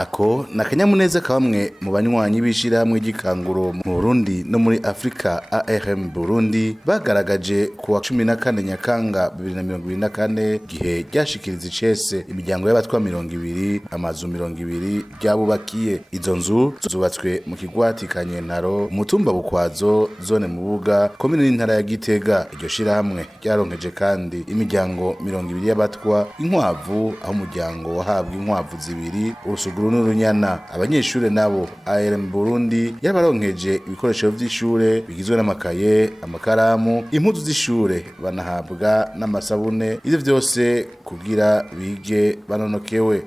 ako nakanyamuneza kabamwe mu banywanyi b'ishirahamwe ry'ikanguro mu Burundi no muri Afrika ARM Burundi bagaragaje kuwa 14 Nyakanga 2024 gihe ryashikiriza icese imiryango y'abatwa 200 amazu 200 ryabubakiye. Izo nzu zubatswe mu kigwati Kanyentaro umutumba Bukwazo zone Mubuga komine n'intara ya Gitega. Iryo shirahamwe ryaronkeje kandi imiryango 200 y'abatwa inkwavu, aho umuryango wahabwa inkwavu zibiri urusuguru n'urunyana. Abanyeshure nabo ARM Burundi yabaronkeje ibikoresho vy'ishure bigizwe n'amakaye, amakaramu, impuzu z'ishure, banahabwa n'amasabune. Ivyo vyose kugira bige banonokewe.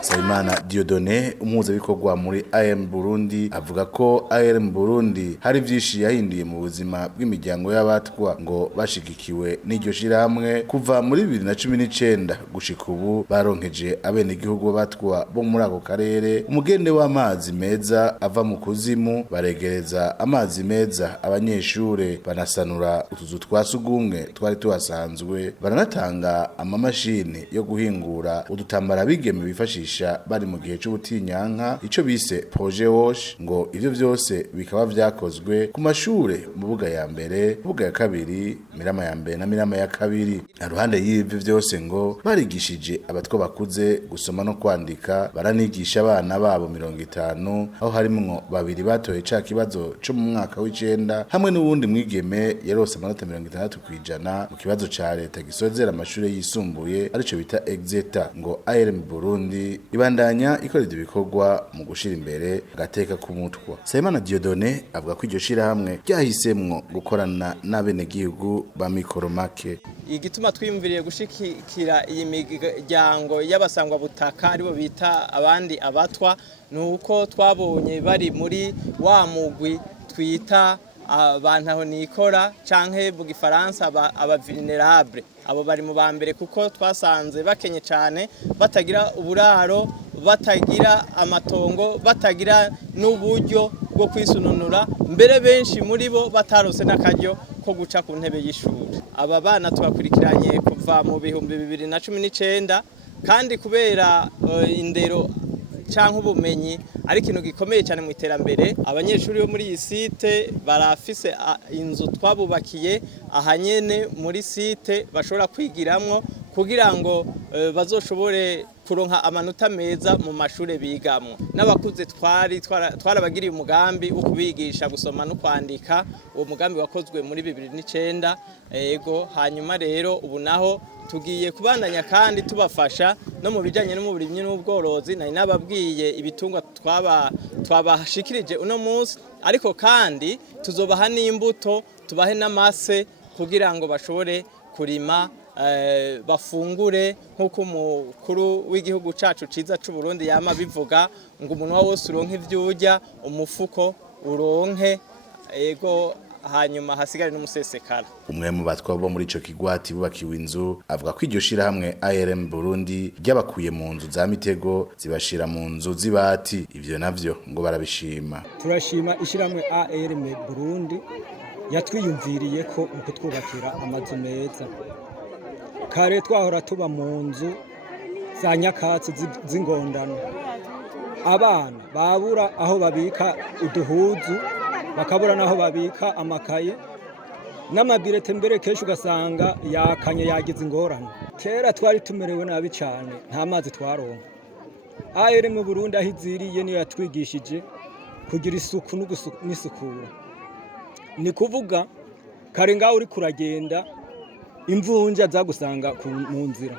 Sayimana Diodone umuhuza bikorwa muri ARM Burundi avuga ko ARM Burundi hari vyinshi yahinduye mu buzima bw'imiryango y'abatwa ngo bashigikiwe n'iryo shirahamwe kuva muri 2019 gushika ubu baronkeje abene gihugu b'abatwa bo muri ako karere umugende w'amazi meza ava mu kuzimu, baregereza amazi meza abanyeshure, banasanura utuzu twasugumwe twari tuhasanzwe, baranatanga amamashini yo guhingura udutambara bigeme bifashisha bari mu gihe c'ubutinyanka ico bise projet wash. Ngo ivyo vyose bikaba vyakozwe ku mashure mu Buga ya mbere, Buga ya kabiri, Mirama ya mbere na Mirama ya kabiri. Aruhande y'ivyo vyose ngo barigishije abatwa bakuze gusoma no kwandika, baranigisha abana babo 50 aho harimwo babiri batoye ca kibazo co mu mwaka w'icenda hamwe n'uwundi mwigeme yarose amanota 60% mu kibazo ca leta gisozera amashure yisumbuye arico bita exeta. Ngo ARM Burundi ibandanya ikorera ibikorwa mu gushira imbere agateka k'umutwa. Sayimana Diodone avuga ko iryo shirahamwe ryahisemwo gukorana n'abene gihugu ba mikoro make. Igituma twiyumviriye gushikira iyi miryango y'abasangwa butaka aribo bita abandi abatwa nuko twabonye bari muri wa mugwi twita abantu aho nikora canke mu gifaransa aba vulnerable. Abo bari mu bambere kuko twasanze bakenye cyane, batagira uburaro, batagira amatongo, batagira n'uburyo bwo kwisununura, mbere benshi muri bo batarose n'akaryo ko guca ku ntebe y'ishuri. Aba bana tubakurikiranye kuva mu 2019 kandi kubera indero canke ubumenyi ari ikintu gikomeye cyane mu iterambere. Abanyeshuri bo muri iyi site barafise inzu twabubakiye ahanyene muri site bashobora kwigiramwo kugira ngo bazoshobore kuronka amanota meza mu mashure bigamwo. N'abakuze twarabagiriye umugambi wo kubigisha gusoma no kwandika. Uwo mugambi wakozwe muri 2009 yego. Hanyuma rero ubu naho tugiye kubandanya kandi tubafasha no mu bijanye n'uburimyi n'ubworozi. Nari nababwiye ibitungwa twabashikirije uno munsi, ariko kandi tuzobaha n'imbuto, tubahe n'amase kugira ngo bashobore kurima bafungure nk'uko umukuru w'igihugu cacu ciza c'u Burundi yama bivuga ngo umunwa wose uronke ivyurya, umufuko uronke ego, hanyuma hasigare n'umusesekara. Umwe mu batwa bo muri ico kigwati bubakiwe inzu avuga ko iryo shirahamwe ARM Burundi ryabakuye mu nzu za mitego zibashira mu nzu zibati. Ivyo navyo ngo barabishima. Turashima ishirahamwe ARM Burundi yatwiyumviriye ko uko twubakira amazu meza. Kare twahora tuba mu nzu za nyakatsi z'ingondano, abana babura aho babika uduhuzu, bakabura naho babika amakaye n'amabirete, mbere kenshi ugasanga yakanye yagize ingorane. Kera twari tumerewe nabi cyane, nta mazi twaronka. ARM mu Burundi ahiziriye niyo yatwigishije kugira isuku n'isukura. Ni kuvuga kare ngaho uri kuragenda imvunja zagusanga mu nzira,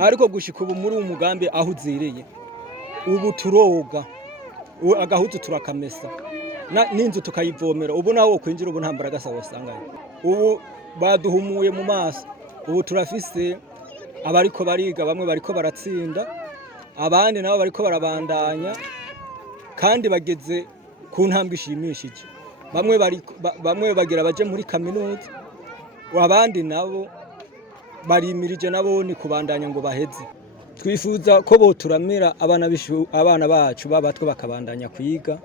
ariko gushika ubu muri umugambi aho uziriye ubu turoga agahuzu turakamesa n'inzu tukayivomera. Ubu naho kwinjira ubu ntambara gasa wasangaye. Ubu baduhumuye mu maso. Ubu turafise abariko bariga, bamwe bariko baratsinda, abandi nabo bariko barabandanya kandi bageze ku ntambwe ishimishije. Bamwe bagira baje muri kaminuza, abandi nabo barimirije nabo ni kubandanya ngo baheze. twifuza ko boturamira abana bacu babatwe bakabandanya kwiga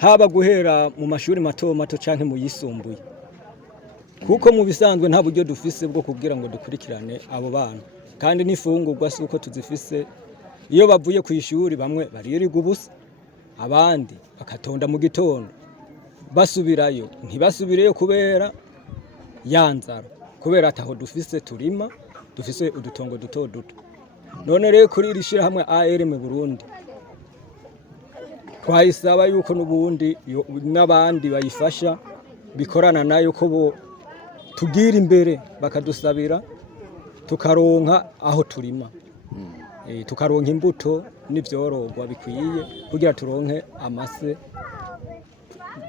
haba guhera mu mashuri mato mato canke mu yisumbuye kuko mu bisanzwe nta buryo dufise bwo kugira ngo dukurikirane abo bana kandi n'ifungurwa si uko tuzifise iyo bavuye ku ishuri bamwe baririrwa ubusa abandi bakatonda mu gitondo basubirayo ntibasubireyo kubera yanzara kubera ataho dufise turima dufise udutongo duto duto none rero kuri iri shirahamwe ARM Burundi twayisaba yuko n'ubundi n'abandi bayifasha bikorana nayo ko bo tugira imbere bakadusabira tukaronka aho turima tukaronka imbuto n'ivyorogwa bikwiye kugira turonke amase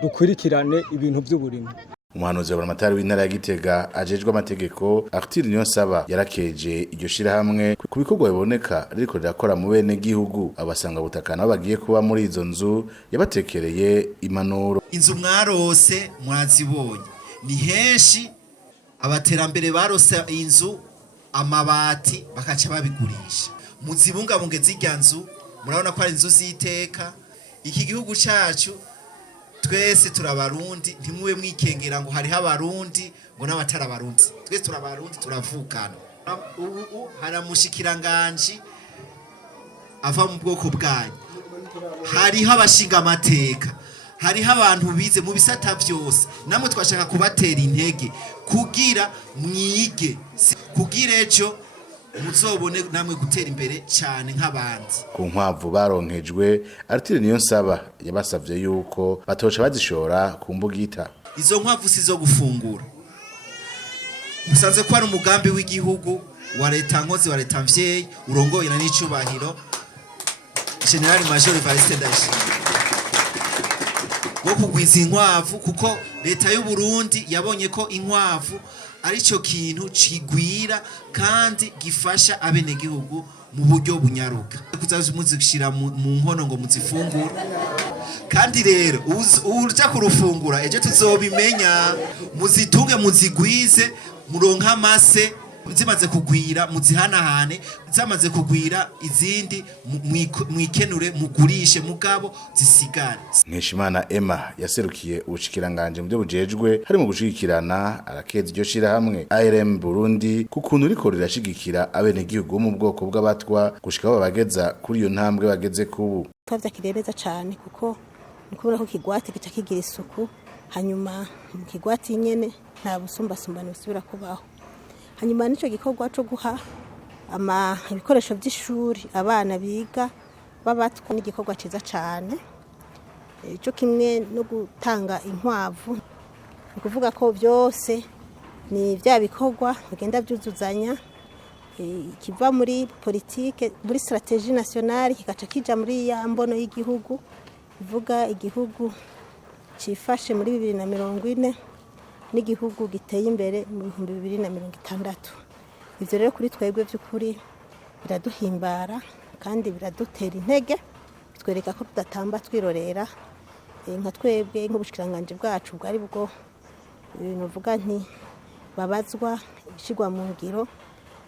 dukurikirane ibintu by'uburimo. Umuhanuzi wa Matari w'intara ya Gitega ajejwe amategeko Arthur Niyonsaba yarakeje iryo shirahamwe ku bikorwa biboneka riko rirakora mu bene gihugu abasanga butakana bagiye kuba muri izo nzu yabatekereye impanuro. Inzu mwarose mwazibonye ni henshi abaterambere barose inzu amabati bakaca babigurisha muzibungabunge zirya nzu murabona ko ari inzu ziteka iki gihugu cacu twese turabarundi ntimube mwikengera ngo hariho abarundi ngo n'abatari abarundi twese turabarundi turavukana ubu haramushikiranganje ava mu bwoko bwanyu hariho abashinga amateka hariho abantu bize mu bisata byose namwe twashaka kubatera intege kugira mwige kugira ejo muzobone namwe gutera imbere cyane nk'abandi. Ku nkwavu baronkejwe Arthur Niyonsaba yabasavye yuko batosha bazishora ku mbugita. Izo nkwavu sizo gufungura musanze ko ari umugambi w'igihugu wa leta nkozi wa leta mvyeyi urongoye na n'icubahiro General Major Evariste Ndayishimiye wo kugwiza inkwavu kuko leta y'u Burundi yabonye ko inkwavu arico kintu cigwira kandi gifasha abene gihugu mu buryo bunyaruka kuzazimuzishira mu nkono ngo muzifungura kandi rero urya kurufungura ejo tuzobimenya muzitunge muzigwize muronka amase zimaze kugwira muzihanahane zamaze kugwira izindi mwikenure mugurishe mugabo zisigare. Nkeshimana Emma yaserukiye ubushikiranganje mu byo bujejwe harimo gushigikirana arakeza iryo shirahamwe ARM Burundi kukuntu riko rirashigikira abene gihugu mu bwoko bw'abatwa gushika babageza kuri iyo ntambwe bageze kubu. Twavya kirereza cyane kuko nikubura ko kigwati gica kigira isuku hanyuma mu kigwati nyene nta busumbasumbane busubira kubaho. Hanyuma nico gikorwa cyo guha ibikoresho by'ishuri abana biga babatwa n'igikorwa ciza cyane cyo kimwe no gutanga inkwavu kuvuga ko byose ni bya bikorwa bigenda byuzuzanya kiva muri politike muri strategie nationale kikaca kija muri ya mbono y'igihugu ivuga igihugu cifashe muri 2040 n'igihugu giteye imbere mu 2060. Ivyo rero kuri twebwe by'ukuri biraduhimbara kandi biradutera intege bitwereka ko tudatamba twirorera nka twebwe nk'ubushikiranganje bwacu bwari bwo novuga nti babazwa ishigwa mu ngiro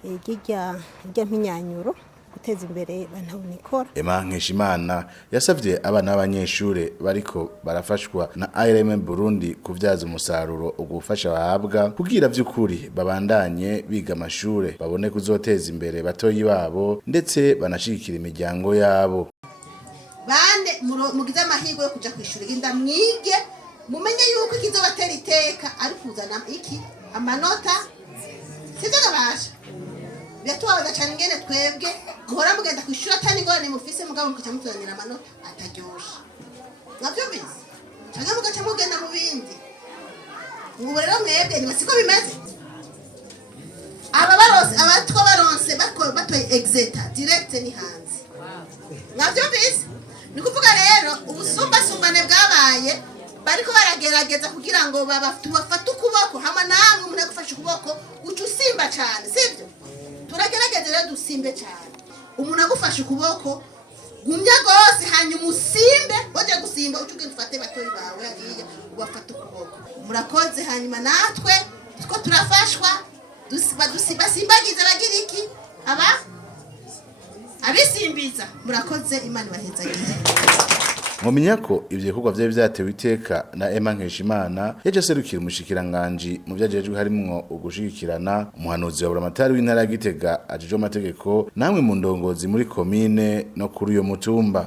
irya mpinyanyuro guteza imbere banawunikora. Emma Nkeshimana yasavye abana b'abanyeshure bariko barafashwa na ARM Burundi kuvyaza umusaruro ugufasha bahabwa kugira vy'ukuri babandanye biga amashure babone kuzoteza imbere batoyi babo ndetse banashikira imiryango yabo. Bane mugize amahirwe yo kuja kwishura inda mwige mumenye yuko ikizobatera iteka ari kuzana iki amanota sivyo gabasha byatubaza cyane ingene twebwe muhora mugenda kwishura atani ngorane mufise mugabo mukaca mutuzanira amanota ataryoshe navyo bizi cyangwa mugaca mugenda mu bindi ubu rero mwebwe ni basiko bimeze aba barose abatwa baronse batoye exeta direct ni hanze navyo bizi ni kuvuga rero ubusumbasumbane bwabaye bariko baragerageza kugira ngo bafate ukuboko hama namwe umuntu gufasha ukuboko uca usimba cyane sivyo turagerageza rero dusimbe cyane umuntu agufasha ukuboko gumya gose hanyuma usimbe oje gusimba ucuge ufate batoyi bawe hariya ubafata ukuboko murakoze hanyuma natwe two turafashwa dusimbagiza bagira iki aba abisimbiza murakoze imana ibahezagiye. Mwomenya ko ivyo bikorwa vyari vyatewe iteka na Emma Nkeshimana yaje aserukira umushikiranganji mu vyajejwe harimwo ugushigikirana umuhanuzi wa buramatari w'intara ya Gitega ajejwe amategeko namwe mu ndongozi muri komine no kuri uyo mutumba.